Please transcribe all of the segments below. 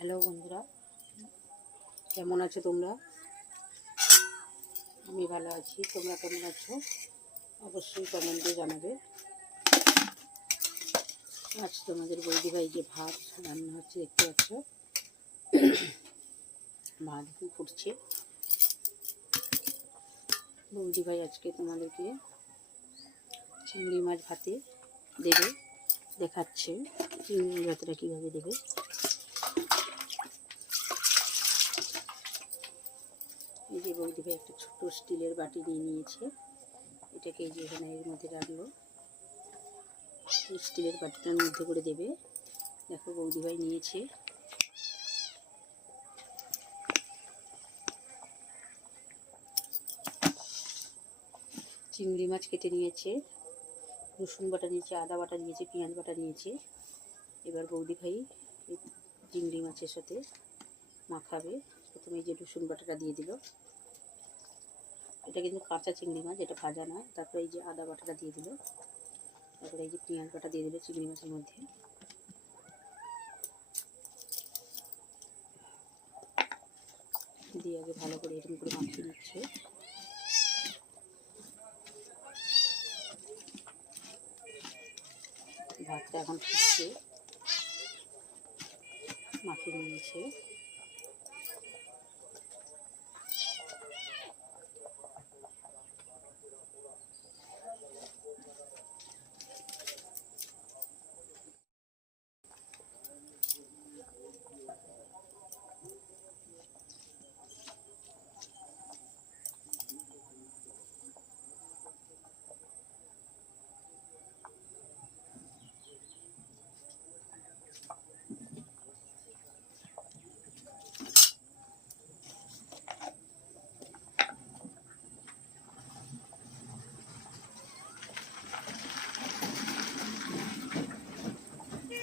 Hello বন্ধুরা, কেমন আছো তোমরা? আমি ভালো আছি, তোমরা কেমন আছো? অবশ্যই কমেন্টে জানাবে। আজ তোমাদের বৌদি ভাই যে ভাত, রান্না হচ্ছে, দেখতে পাচ্ছ? ভাত ফুটছে। বৌদি ভাই আজকে তোমাদেরকে চিংড়ি মাছ ভাতে দেবে, দেখাচ্ছে। চিংড়ি ভাতটা কীভাবে দেবে। এই যে বৌদি ভাই একটা ছোট স্টিলের বাটি নিয়ে নিয়েছে। এটাকে এই যে এখানে এর মধ্যে রাখল। স্টিলের বাটিটার মধ্যে করে দেবে। দেখো বৌদি ভাই নিয়েছে। চিংড়ি মাছ কেটে নিয়েছে। রসুন বাটা নিয়েছে, আদা বাটা নিয়েছে, পেঁয়াজ বাটা নিয়েছে। এবার বৌদি ভাই চিংড়ি মাছের সাথে মাখাবে। প্রথমে যে রসুন বাটাটা দিয়ে দিল। এটা কিন্তু কাঁচা চিংড়ি মাছ, এটা ভাজা নয়। তারপরে এই যে আদা বাটাটা দিয়ে দিল। তারপরে এই যে পেঁয়াজ বাটা দিয়ে দিল চিংড়ি মাছের মধ্যে। দিয়ে আগে ভালো করে এরকম করে ভাতটা এখন ফুটছে। মাখিয়ে নিয়েছে।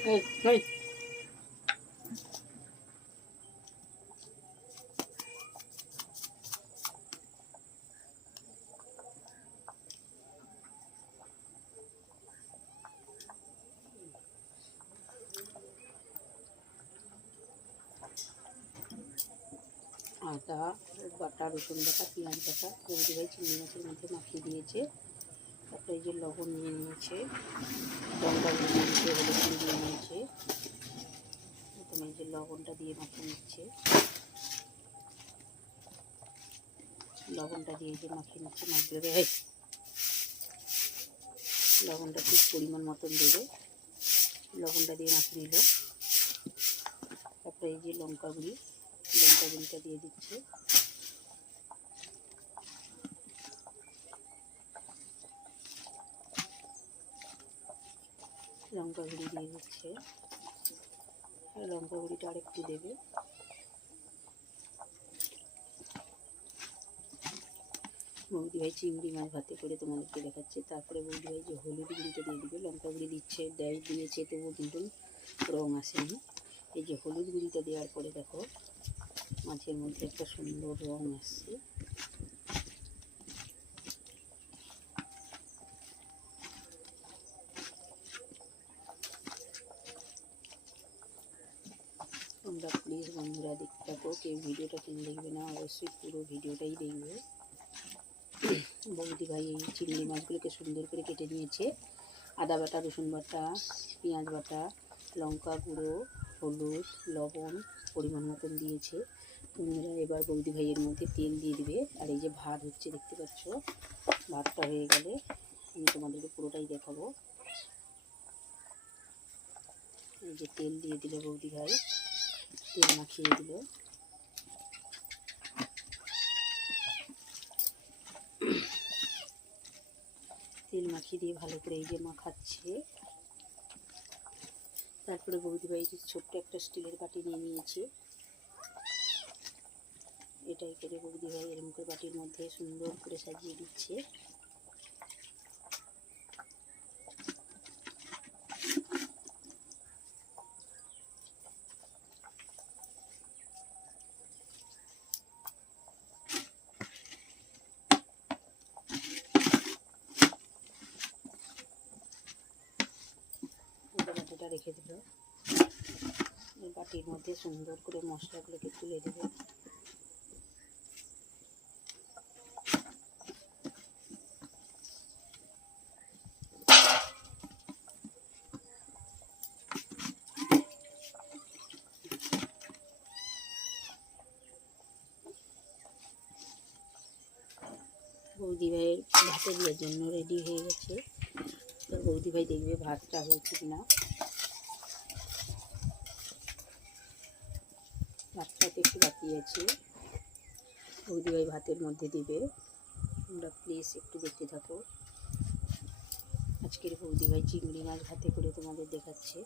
আদা বাটা রসুন বাটা পেঁয়াজ বাটা বৌদি ভাই চিংড়ি মাছের মধ্যে মাখিয়ে দিয়েছে। তারপরে এই যে লবণ নিয়ে নিয়েছে, লঙ্কা দিয়ে নিয়েছে, হলুদ দিয়ে নিয়েছে। প্রথমে যে লবণটা দিয়ে মাখিয়ে নিচ্ছে। লবণটা দিয়ে যে মাখিয়ে নিচ্ছে, মাখিয়ে দেবে। লবণটা ঠিক পরিমাণ মতন দেবে। লবণটা দিয়ে মাখিয়ে নিল। তারপরে এই যে লঙ্কা গুঁড়ি, লঙ্কা গুঁড়িটা দিয়ে দিচ্ছে। লঙ্কা গুঁড়ি দিয়ে দিচ্ছে। লঙ্কা গুঁড়িটা আরেকটু দেবে। বৌদি ভাই চিংড়ি মাছ ভাতে করে তোমাদেরকে দেখাচ্ছে। তারপরে বৌদি ভাই যে হলুদ গুঁড়িটা দিয়ে দিবে, লঙ্কা গুঁড়ি দিচ্ছে দেয় দিয়েছে, তবুও কিন্তু রং আসেনি। এই যে হলুদ গুঁড়িটা দেওয়ার পরে দেখো, মাছের মধ্যে একটা সুন্দর রং আসছে তোমরা প্লিজ বন্ধুরা দেখতে থাকো কেউ ভিডিওটা কেন দেখবে না, অবশ্যই পুরো ভিডিওটাই দেখবে। বৌদি ভাই এই চিংড়ি মাছগুলোকে সুন্দর করে কেটে নিয়েছে। আদা বাটা, রসুন বাটা, পেঁয়াজ বাটা, লঙ্কা গুঁড়ো, হলুদ, লবণ পরিমাণ মতন দিয়েছে। তোমরা এবার বৌদি ভাইয়ের মধ্যে তেল দিয়ে দিবে। আর এই যে ভাত হচ্ছে, দেখতে পাচ্ছ? ভাতটা হয়ে গেলে আমি তোমাদেরকে পুরোটাই দেখাবো। এই যে তেল দিয়ে দিল বৌদি ভাই। তেল মাখিয়ে দিল। তেল মাখিয়ে দিয়ে ভালো করে এই যে মাখাচ্ছে। তারপরে বৌদি ভাই যে ছোট্ট একটা স্টিলের বাটি নিয়ে নিয়েছে। এটাই করে বৌদিভাই ভাই এরকম করে বাটির মধ্যে সুন্দর করে সাজিয়ে দিচ্ছে। রেখে দিল। বাটির মধ্যে সুন্দর করে মশলাগুলোকে তুলে দেবে। বৌদি ভাইয়ের ভাতে দেওয়ার জন্য রেডি হয়ে গেছে। বৌদি ভাই দেখবে ভাতটা হয়েছে কিনা। ভাতটাতে একটু বাকি আছে বৌদি ভাই ভাতের মধ্যে দিবে। তোমরা প্লিজ একটু দেখতে থাকো। আজকের বৌদি ভাই চিংড়ি মাছ ভাতে করে তোমাদের দেখাচ্ছে।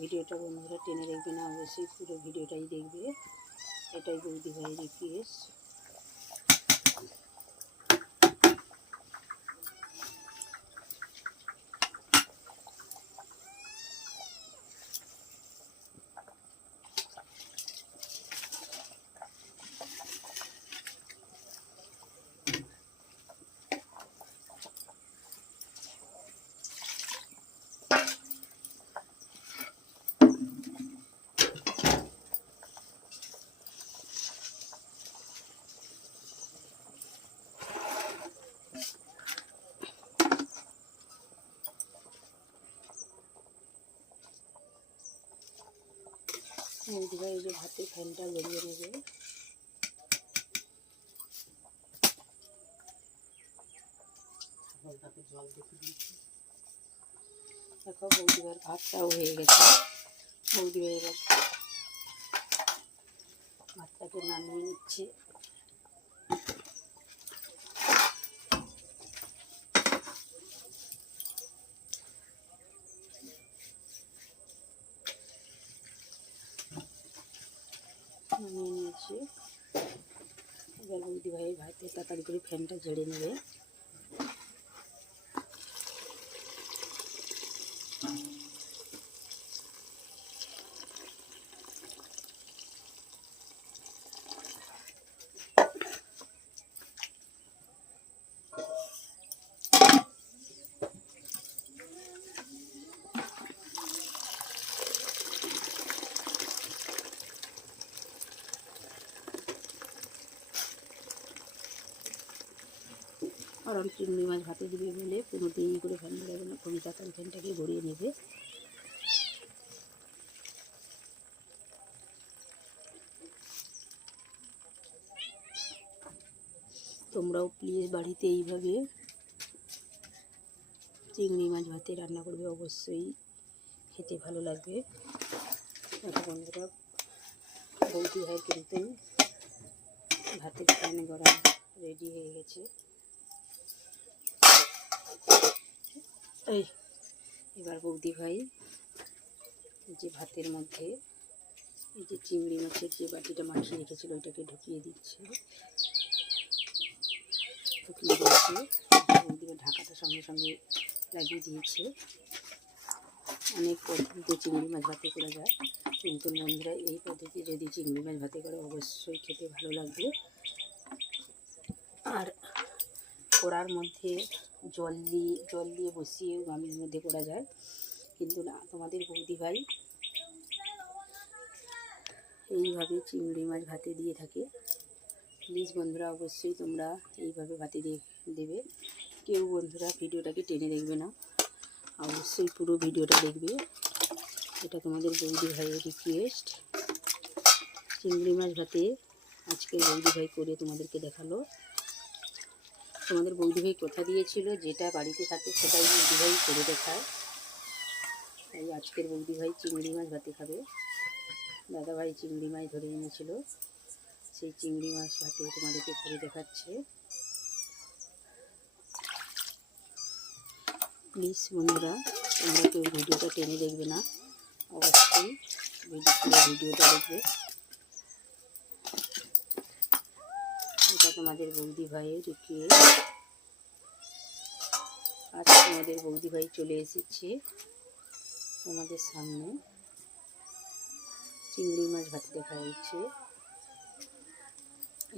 ভিডিওটা বন্ধুরা টেনে দেখবে না, অবশ্যই পুরো ভিডিওটাই দেখবে। এটাই বৌদি ভাইয়ের রিকোয়েস্ট ভাই এই যে ভাতের ফ্যানটা গড়িয়ে নেবে। দেখো বৌদিবার ভাইয়ের ভাতটাও হয়ে গেছে। বৌদিবার ভাতটাকে নামিয়ে নিচ্ছে। নামিয়ে নিয়েছি। এবার বৌদি ভাই ভাতে তাড়াতাড়ি করে ফ্যানটা ঝেড়ে নেবে। কারণ চিংড়ি মাছ ভাতে দিবে বলে কোনো দেরি করে ফ্যান ঘোরাবে না খুবই তাড়াতাড়ি ফ্যানটাকে ঘুরিয়ে নেবে। তোমরাও প্লিজ বাড়িতে এইভাবে চিংড়ি মাছ ভাতে রান্না করবে, অবশ্যই খেতে ভালো লাগবে। বন্ধুরা, বৌদি হয় কিন্তু ভাতের ফ্যান গড়া রেডি হয়ে গেছে। এই, এবার বৌদি ভাই যে ভাতের মধ্যে, এই যে চিংড়ি মাছের যে বাটিটা মাখিয়ে রেখেছিল, ওইটাকে ঢুকিয়ে দিচ্ছে। ঢুকিয়ে দিয়েছে ঢাকাটা সঙ্গে সঙ্গে লাগিয়ে দিয়েছে। অনেক পদ্ধতিতে চিংড়ি মাছ ভাতে করা যায়, কিন্তু বন্ধুরা, এই পদ্ধতি যদি চিংড়ি মাছ ভাতে করে, অবশ্যই খেতে ভালো লাগবে। আর কড়ার মধ্যে জল দিয়ে জল দিয়ে বসিয়ে গামের মধ্যে করা যায়। কিন্তু না, তোমাদের বৌদি ভাই এইভাবে চিংড়ি মাছ ভাতে দিয়ে থাকে। প্লিজ বন্ধুরা, অবশ্যই তোমরা এইভাবে ভাতে দিয়ে দেবে। কেউ বন্ধুরা ভিডিওটাকে টেনে দেখবে না। অবশ্যই পুরো ভিডিওটা দেখবে। এটা তোমাদের বৌদি ভাইয়ের রিকোয়েস্ট চিংড়ি মাছ ভাতে আজকে বৌদি ভাই করে তোমাদেরকে দেখাল। তোমাদের বৌদি ভাই কথা দিয়েছিল, যেটা বাড়িতে থাকে সেটাই বৌদি ভাই করে দেখায়। তাই আজকের বৌদি ভাই চিংড়ি মাছ ভাতে খাবে। দাদা ভাই চিংড়ি মাছ ধরে এনেছিল। সেই চিংড়ি মাছ ভাতে তোমাদেরকে করে দেখাচ্ছে। প্লিজ বন্ধুরা, তোমরা কেউ ভিডিওটা টেনে দেখবে না। অবশ্যই ভিডিওটা দেখবে। তোমাদের বৌদি ভাইয়ের রিকোয়েস্ট আজ তোমাদের বৌদি ভাই চলে এসেছে তোমাদের সামনে। চিংড়ি মাছ ভাতে দেখা যাচ্ছে।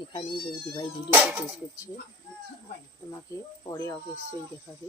এখানেই বৌদি ভাই ভিডিওটা শেষ করছে। তোমাকে পরে অবশ্যই দেখাবে।